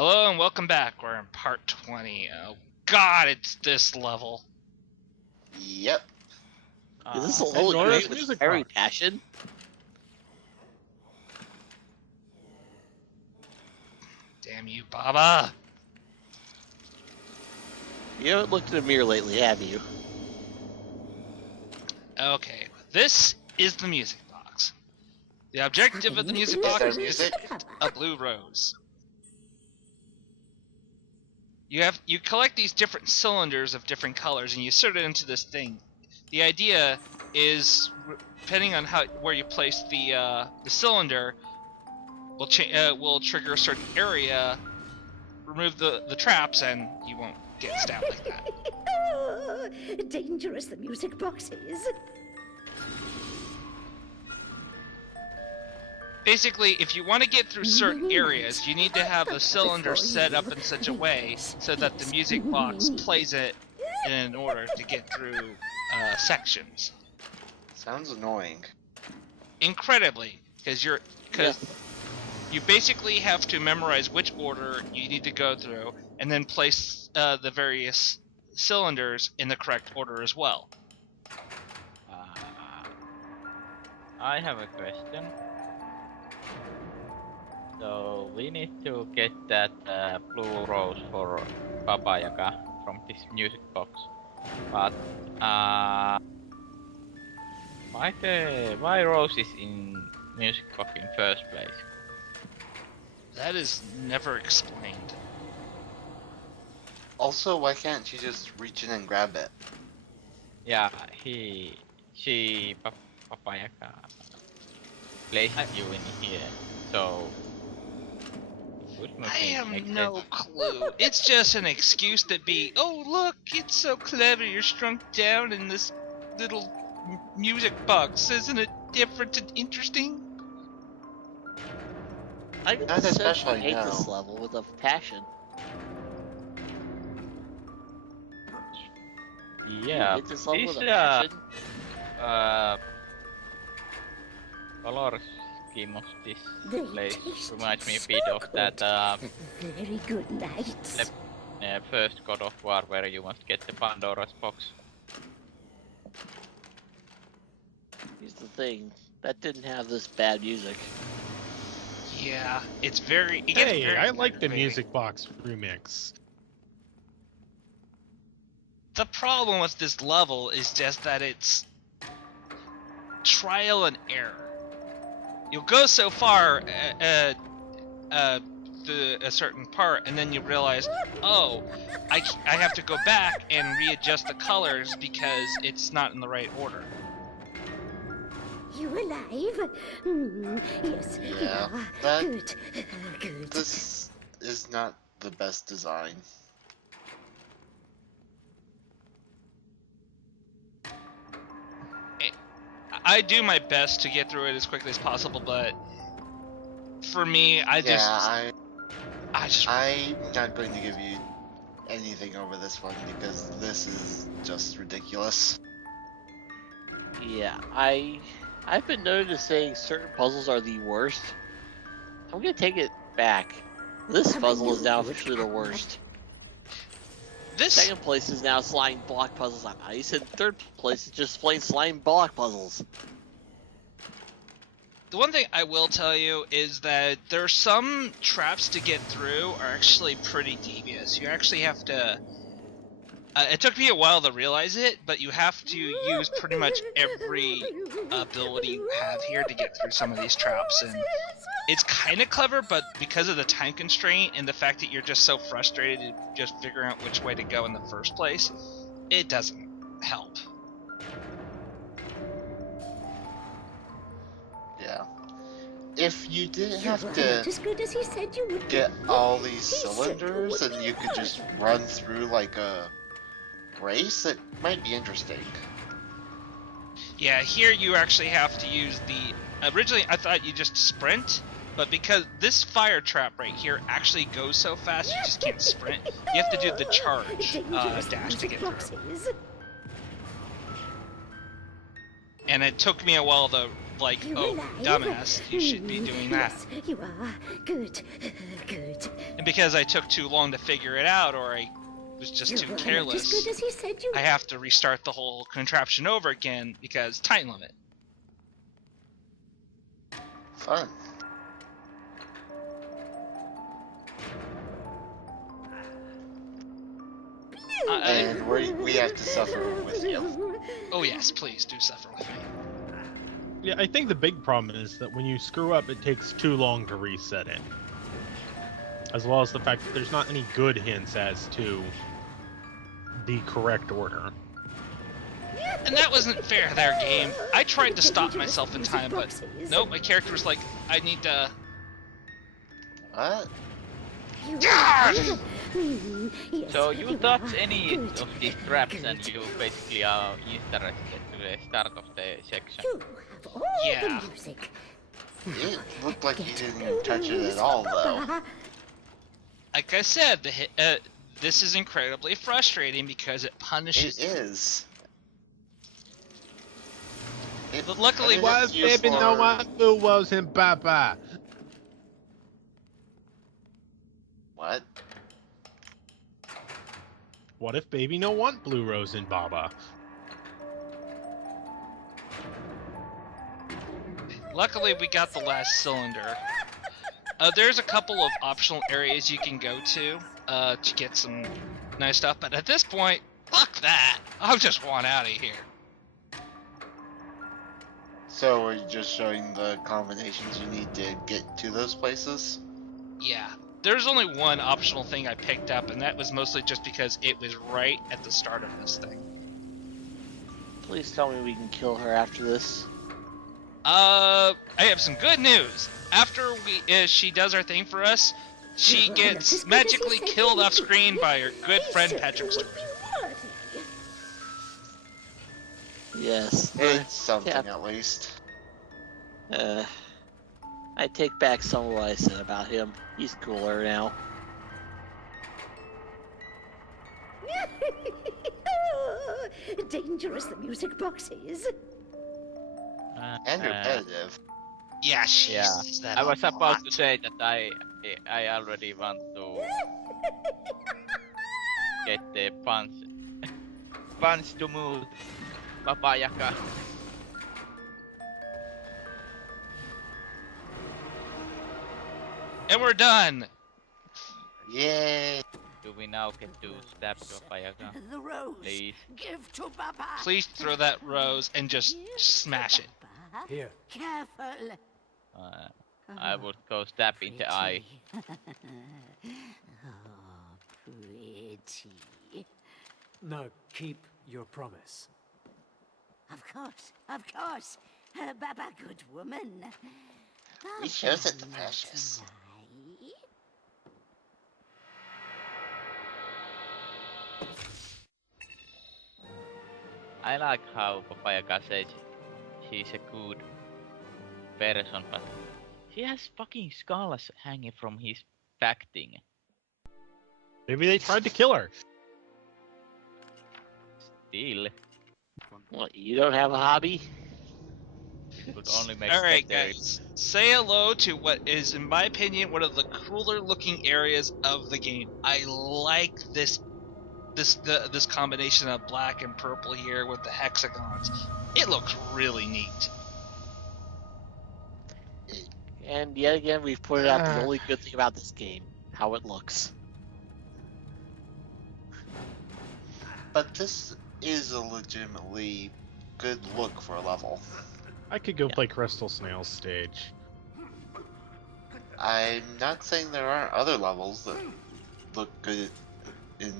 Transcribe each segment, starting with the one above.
Hello and welcome back. We're in part 20. Oh god, it's this level. Yep. Is this a level you made with very passion? Damn you, Baba. You haven't looked in a mirror lately, have you? Okay, this is the music box. The objective of the music box is music? a blue rose. You collect these different cylinders of different colors and you insert it into this thing. The idea is, depending on where you place the cylinder, will trigger a certain area, remove the traps, and you won't get stabbed like that. Oh, dangerous the music box is. Basically, if you want to get through certain areas, you need to have the cylinder set up in such a way so that the music box plays it in an order to get through sections. Sounds annoying. Incredibly, because you basically have to memorize which order you need to go through, and then place the various cylinders in the correct order as well. I have a question. So we need to get that blue rose for Baba Yaga from this music box. But why rose is in music box in first place? That is never explained. Also, why can't you just reach in and grab it? Yeah, Baba Yaga placed you in here, so. I have no clue. It's just an excuse to be, oh look, it's so clever, you're shrunk down in this little music box. Isn't it different and interesting? I can Not especially, hate no. this level with a passion. Yeah, Hate this level this with a passion. color scheme of this They place taste reminds me a so bit of good. that Very good night. first God of War where you must get the Pandora's box. Here's the thing. That didn't have this bad music. Yeah, it's very. It gets Hey, very I like the aggravating. Music Box remix. The problem with this level is just that it's trial and error. You'll go so far to a certain part, and then you realize, oh, I have to go back and readjust the colors because it's not in the right order. You alive? Yes. Yeah, Ah, that- good. Good. This is not the best design. I do my best to get through it as quickly as possible, but for me, I'm not going to give you anything over this one because this is just ridiculous. Yeah, I've been known to saying certain puzzles are the worst. I'm gonna take it back. This puzzle is now officially the worst. this. Second place is now slime block puzzles on ice, and third place is just plain slime block puzzles. The one thing I will tell you is that there are some traps to get through are actually pretty devious. You actually have to. It took me a while to realize it, but you have to use pretty much every ability you have here to get through some of these traps, and it's kind of clever, but because of the time constraint and the fact that you're just so frustrated just figuring out which way to go in the first place, it doesn't help. Yeah. If you didn't You have were to not as good as he said you would get be. all these He said cylinders you and you could just run through like a race, it might be interesting. Yeah, here you actually have to use the... Originally, I thought you just sprint, but because this fire trap right here actually goes so fast, you just can't sprint. You have to do the charge Dangerous the dash to music get box through. is. And it took me a while to, like, You oh, alive? dumbass, you should be doing that. Yes, you are. Good. Good. And because I took too long to figure it out, or I was just too You weren't as careless, good as he said you I have to restart the whole contraption over again because time limit. Fun. And we have to suffer with you. Oh yes, please do suffer with me. Yeah, I think the big problem is that when you screw up, it takes too long to reset it. As well as the fact that there's not any good hints as to the correct order. And that wasn't fair there, game. I tried to stop myself in time, but nope, my character was like, I need to... What? God! So you touch any of these traps and you basically are interested to the start of the section. You have all Yeah. the music. It looked like you didn't touch it at all, though. Like I said, this is incredibly frustrating because it punishes... It is. But luckily, I mean, Was it's used baby no for- one who was in Baba? What? What if baby no want Blue Rose in Baba? Luckily, we got the last cylinder. There's a couple of optional areas you can go to get some nice stuff, but at this point, fuck that. I just want out of here. So are you just showing the combinations you need to get to those places? Yeah. There's only one optional thing I picked up, and that was mostly just because it was right at the start of this thing. Please tell me we can kill her after this. I have some good news. After she does her thing for us, she gets magically killed off screen by her good friend Patrick Stewart. Yes. It's something Yeah. at least. I take back some of what I said about him. He's cooler now. Dangerous the music box is. And repetitive. Yeah, she Yeah, says that I was a about lot. to say that I already want to get the punch to move Baba Yaga. And we're done. Yay! Do we now get to stab Baba Yaga? The rose. Please. Give to Baba. Please throw that rose and just Give smash to it. Baba. Here. Careful. I would go stab in the eye. Oh, pretty. Now keep your promise. Of course. Baba, good woman. He shows it to Precious. I like how Baba Yaga says she's a good person, but she has fucking scars hanging from his back thing. Maybe they tried to kill her. Still, What, you don't have a hobby? would only make Alright, better. guys. Say hello to what is, in my opinion, one of the cooler looking areas of the game. I like this combination of black and purple here with the hexagons. It looks really neat. And yet again, we've pointed out the only good thing about this game, how it looks. But this is a legitimately good look for a level. I could go play Crystal Snail's stage. I'm not saying there aren't other levels that look good in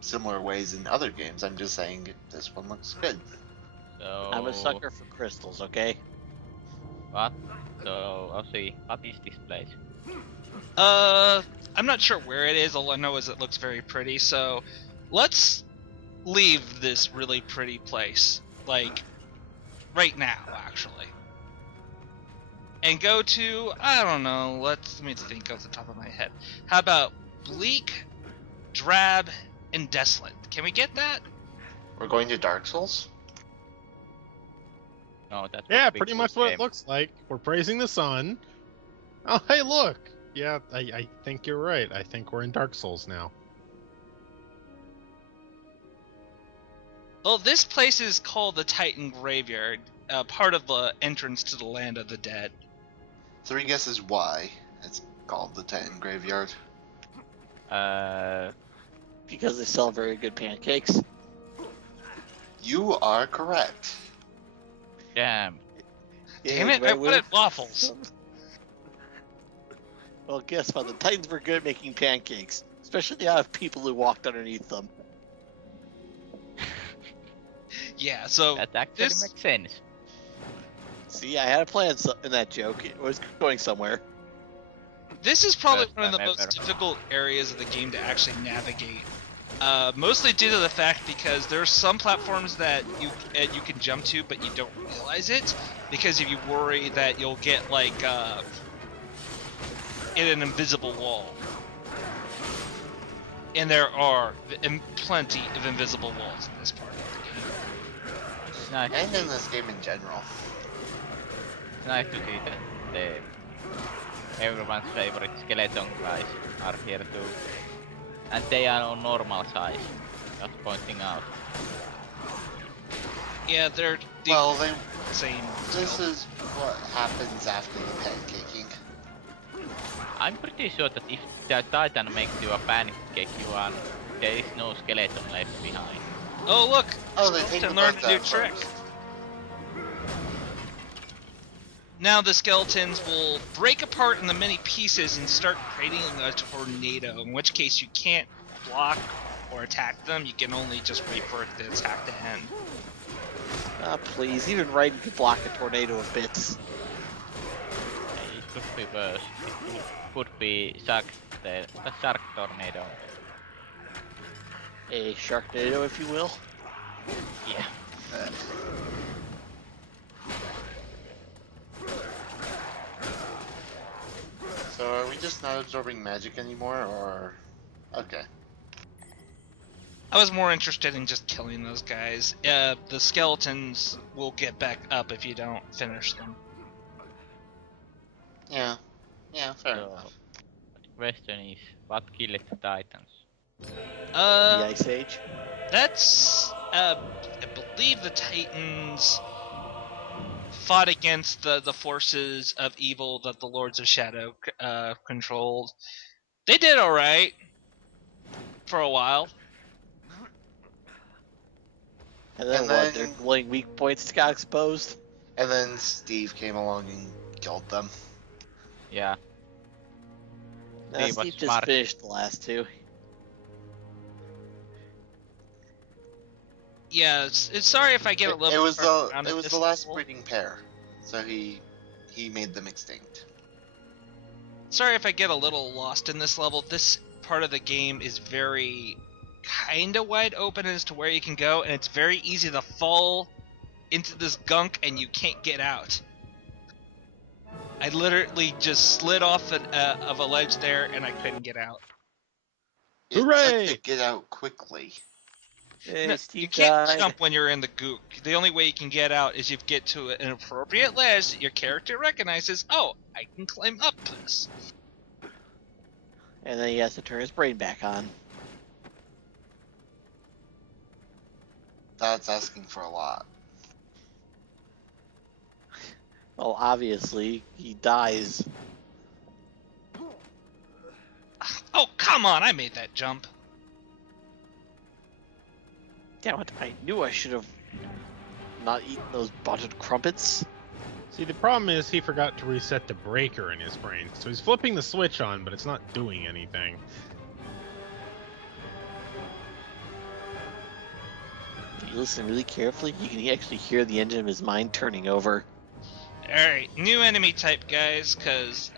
similar ways in other games. I'm just saying this one looks good. So I'm a sucker for crystals, okay? What? So I'll see. What is this place? I'm not sure where it is. All I know is it looks very pretty. So, let's leave this really pretty place, like right now, actually, and go to I don't know. Let me think off the top of my head. How about bleak, drab, and desolate? Can we get that? We're going to Dark Souls? No, that's Yeah, what pretty Big much Blue what game. it looks like. We're praising the sun. Oh, hey, look! Yeah, I think you're right. I think we're in Dark Souls now. Well, this place is called the Titan Graveyard, part of the entrance to the Land of the Dead. 3 guesses why it's called the Titan Graveyard. Because they sell very good pancakes. You are correct. Damn. Damn it, I wanted waffles. Well, guess what? The Titans were good at making pancakes, especially out of people who walked underneath them. Yeah, so That actually this- makes sense. See, I had a plan in that joke. It was going somewhere. this is probably First one of the time most ever. difficult areas of the game to actually navigate. Mostly due to the fact because there's some platforms that you can jump to, but you don't realize it because if you worry that you'll get like in an invisible wall. And there are plenty of invisible walls in this part of the game. It's nice, And in this game in general. it's nice to see that everyone's favorite skeleton guys are here too. And they are on normal size. Just pointing out. Yeah, they're the Well, same. this skeleton. is what happens after the pancaking. I'm pretty sure that if the Titan makes you a pancake, there is no skeleton left behind. Oh look! Oh, they take Skeleton the learned bugs a new out trick. first. Now the skeletons will break apart into many pieces and start creating a tornado, in which case you can't block or attack them, you can only just wait for the attack to end. Ah, please. Even Raiden could block a tornado of bits. It could be worse. It could be the shark tornado. A Sharknado, if you will. Yeah. So are we just not absorbing magic anymore, or... Okay. I was more interested in just killing those guys. The skeletons will get back up if you don't finish them. Yeah. Yeah, fair So, enough. the question is, what killed the Titans? The Ice Age. That's, I believe the Titans fought against the forces of evil that the Lords of Shadow controlled. They did alright for a while. And then And what? then- Their glowing weak points got exposed. And then Steve came along and killed them. Yeah. Now, Steve was Steve just smart. finished the last two. Yeah, it's sorry if I get a little. It was far around the at it was this the last level. breeding pair, so he made them extinct. Sorry if I get a little lost in this level. This part of the game is very kind of wide open as to where you can go, and it's very easy to fall into this gunk and you can't get out. I literally just slid off of a ledge there and I couldn't get out. It's Hooray! like to get out quickly. Hey, No, Steve you can't died. jump when you're in the gook. The only way you can get out is you get to an appropriate ledge that your character recognizes. Oh, I can climb up this. And then he has to turn his brain back on. That's asking for a lot. Well, obviously, he dies. Oh, come on, I made that jump. Damn it, I knew I should have not eaten those buttered crumpets. See, the problem is he forgot to reset the breaker in his brain, so he's flipping the switch on, but it's not doing anything. If you listen really carefully, you can actually hear the engine of his mind turning over. Alright, new enemy type, guys, because,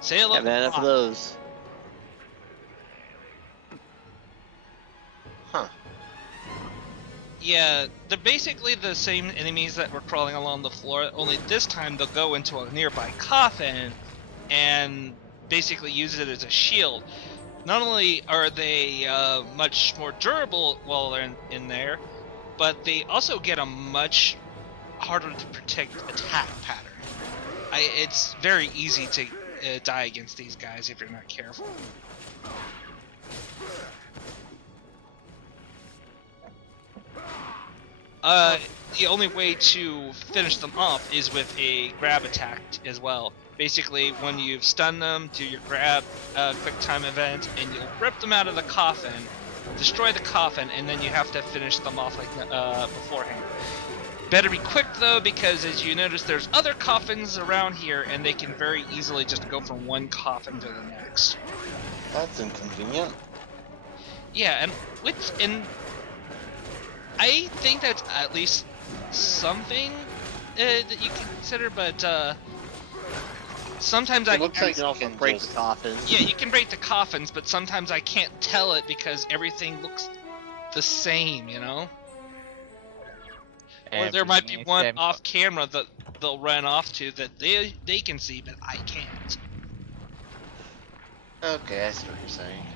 Sailor Haven't had enough of those. Huh. Yeah, they're basically the same enemies that were crawling along the floor, only this time they'll go into a nearby coffin and basically use it as a shield. Not only are they much more durable while they're in there, but they also get a much harder to protect attack pattern. It's very easy to die against these guys if you're not careful. The only way to finish them off is with a grab attack as well. Basically, when you've stunned them, do your grab quick time event, and you'll rip them out of the coffin, destroy the coffin, and then you have to finish them off like beforehand. Better be quick though, because as you notice, there's other coffins around here, and they can very easily just go from one coffin to the next. That's inconvenient. Yeah, and I think that's at least something that you can consider, but sometimes It I looks You like can also you can break just- the coffins. yeah, you can break the coffins, but sometimes I can't tell it because everything looks the same, you know? Or there might be Everything is one same. off camera that they'll run off to that they can see, but I can't. Okay, I see what you're saying.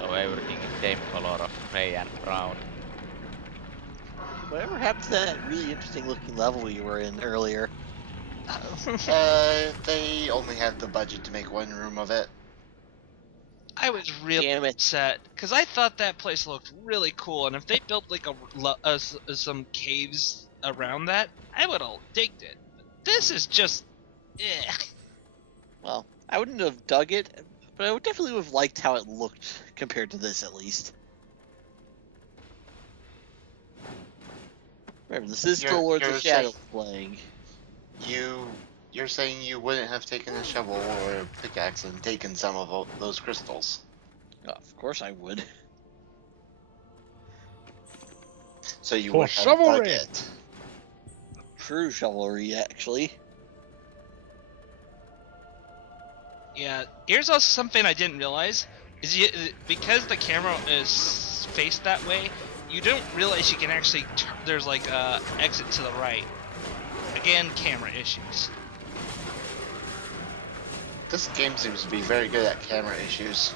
So everything is same color of gray and brown. Whatever happened to that really interesting looking level we were in earlier? They only had the budget to make one room of it. I was really Damn it. upset because I thought that place looked really cool, and if they built like some caves around that, I would have digged it. But this is just, Well, I wouldn't have dug it, but I would definitely have liked how it looked compared to this, at least. Remember, this is still Lords of you're Shadow saying- playing. You're saying you wouldn't have taken a shovel or a pickaxe and taken some of those crystals. Oh, of course I would. So you For would have dug chivalry. it. True chivalry, actually. yeah. Here's also something I didn't realize is because the camera is faced that way, you don't realize you can actually there's like a exit to the right. Again, camera issues. This game seems to be very good at camera issues.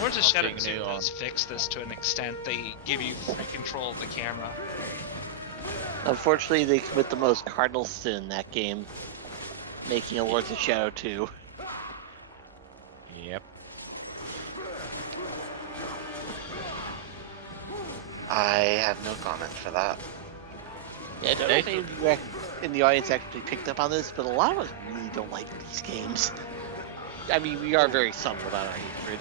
Lords of Shadow Something 2 new does fix this to an extent. They give you free control of the camera. Unfortunately, they commit the most cardinal sin in that game, making a Lords of Shadow 2. Yep. I have no comment for that. Yeah, I don't know if any of you in the audience actually picked up on this, but a lot of us really don't like these games. I mean, we are very subtle about our hatred.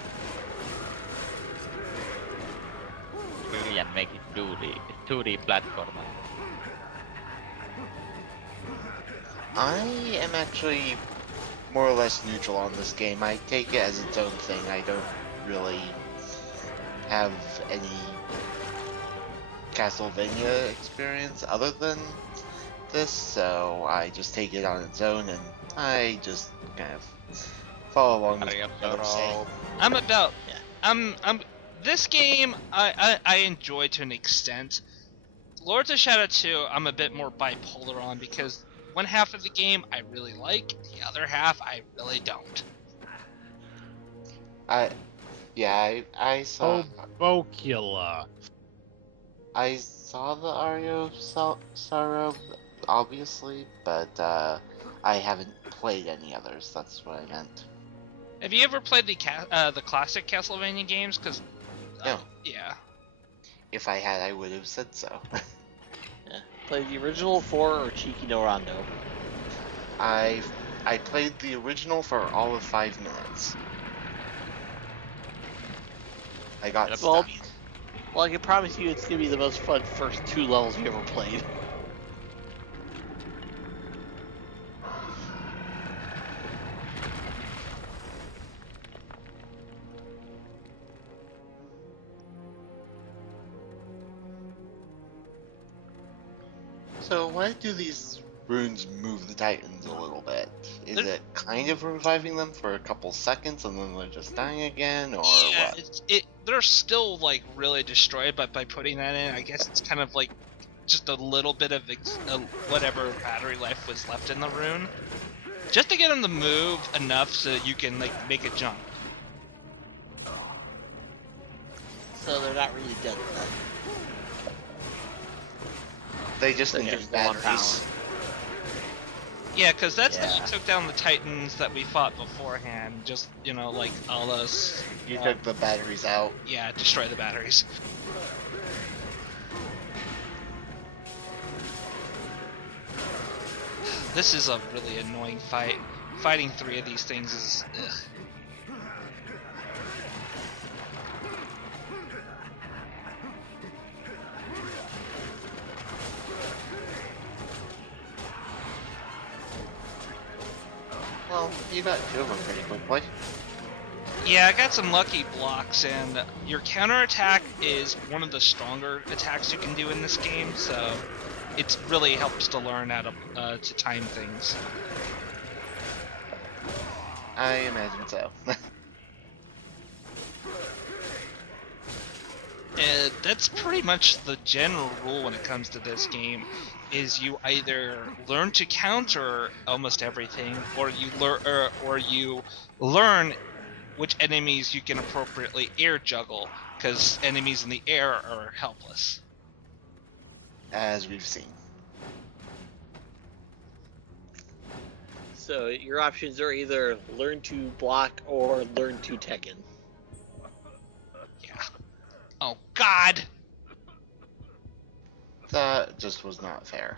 Brilliant, make it 2D platformer. I am actually more or less neutral on this game. I take it as its own thing. I don't really have any Castlevania experience other than this, so I just take it on its own and I just kind of follow along with Hurry up, what I'm saying. Zoro. I'm this game I enjoy to an extent. Lords of Shadow 2 I'm a bit more bipolar on because one half of the game I really like, the other half I really don't. I saw Bocula. I saw the Ario Sorrow, obviously, but I haven't played any others. That's what I meant. Have you ever played the classic Castlevania games? Cause No. yeah. If I had, I would have said so. Yeah. Play the original 4 or Cheeky no Rondo. I played the original for all of 5 minutes. I got Well, stuck. Well, I can promise you it's going to be the most fun first 2 levels you ever played. So why do these runes move the Titans a little bit? Is They're- it kind of reviving them for a couple seconds and then they're just dying again, or Yeah, what? they're still like really destroyed, but by putting that in, I guess it's kind of like just a little bit of whatever battery life was left in the rune, just to get them to move enough so that you can like make a jump. So they're not really dead then. They just They're need just the one batteries. Yeah, because that's how Yeah. you took down the Titans that we fought beforehand. Just, you know, like all those. You took the batteries out. Yeah, destroy the batteries. This is a really annoying fight. Fighting 3 of these things is. Ugh. Well, you got 2 of them pretty quickly. Yeah, I got some lucky blocks, and your counterattack is one of the stronger attacks you can do in this game, so it really helps to learn how to time things. I imagine so. That's pretty much the general rule when it comes to this game, is you either learn to counter almost everything, or you learn which enemies you can appropriately air juggle, because enemies in the air are helpless. As we've seen. So your options are either learn to block or learn to Tekken. Yeah. Oh God! That just was not fair.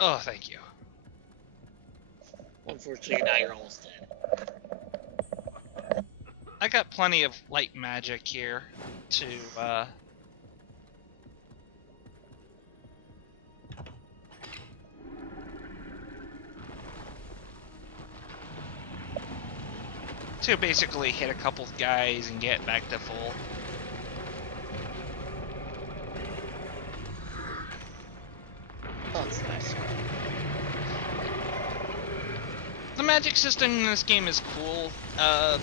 Oh, thank you. Unfortunately, now you're almost dead. I got plenty of light magic here to basically hit a couple guys and get back to full. That's nice. The magic system in this game is cool. I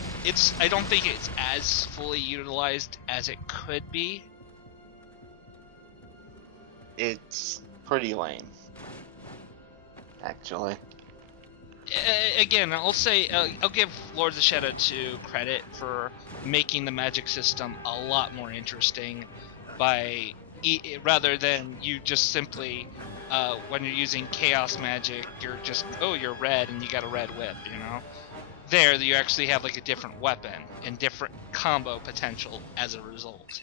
don't think it's as fully utilized as it could be. It's pretty lame. Actually. Again, I'll say I'll give Lords of Shadow 2 credit for making the magic system a lot more interesting by rather than you just simply when you're using chaos magic, you're just you're red and you got a red whip, you know. There you actually have like a different weapon and different combo potential as a result.